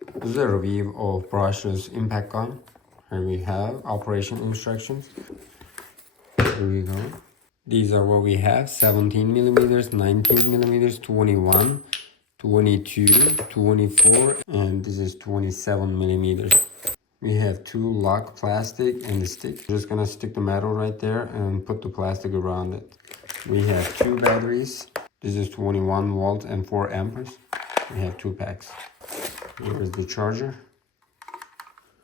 This is a review of Brushless impact gun. Here we have operation instructions. Here we go. These are what we have: 17 millimeters, 19 millimeters, 21, 22, 24, and this is 27 millimeters. We have two lock plastic and the stick. Just gonna stick the metal right there and put the plastic around it. We have two batteries. This is 21 volts and 4 amperes. We have 2 packs. Here is the charger.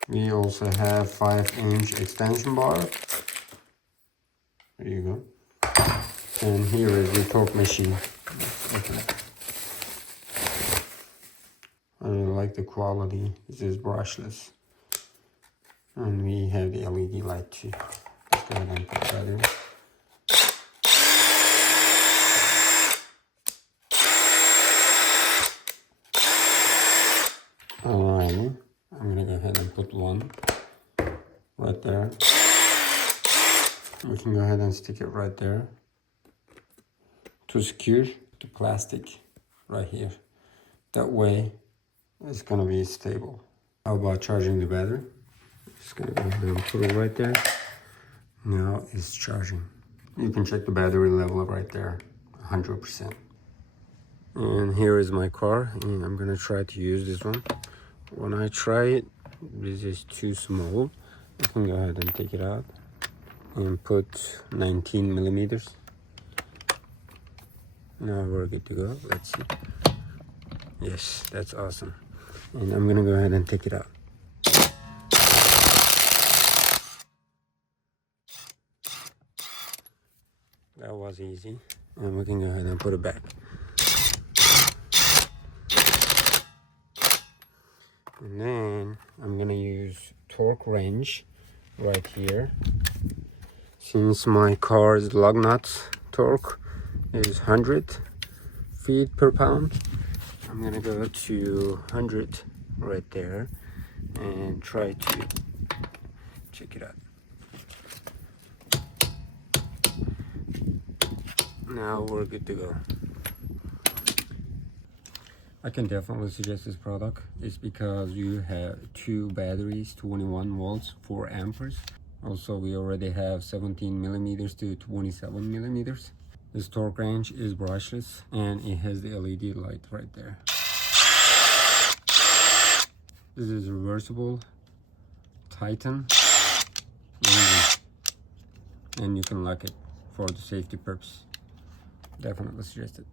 We also have 5-inch extension bar. There you go. And here is the torque machine. Okay. I really like the quality. This is brushless. And we have the LED light too. Let's go ahead and put the battery. Alrighty, I'm gonna go ahead and put one right there. We can go ahead and stick it right there to secure the plastic right here. That way it's gonna be stable. How about charging the battery? Just gonna go ahead and put it right there. Now it's charging. You can check the battery level right there, 100%. And here is my car, and I'm gonna try to use this one. When I try it, this is too small. I can go ahead and take it out and put 19 millimeters. Now we're good to go. Let's see. Yes, that's awesome. And I'm gonna go ahead and take it out. That was easy. And we can go ahead and put it back. And then I'm gonna use torque wrench right here. Since my car's lug nut torque is 100 feet per pound, I'm gonna go to 100 right there and try to check it out. Now we're good to go. I can definitely suggest this product. It's because you have two batteries, 21 volts, 4 amperes. Also, we already have 17 millimeters to 27 millimeters. This torque wrench is brushless and it has the LED light right there. This is reversible, Titan, and you can lock it for the safety purpose. Definitely suggest it.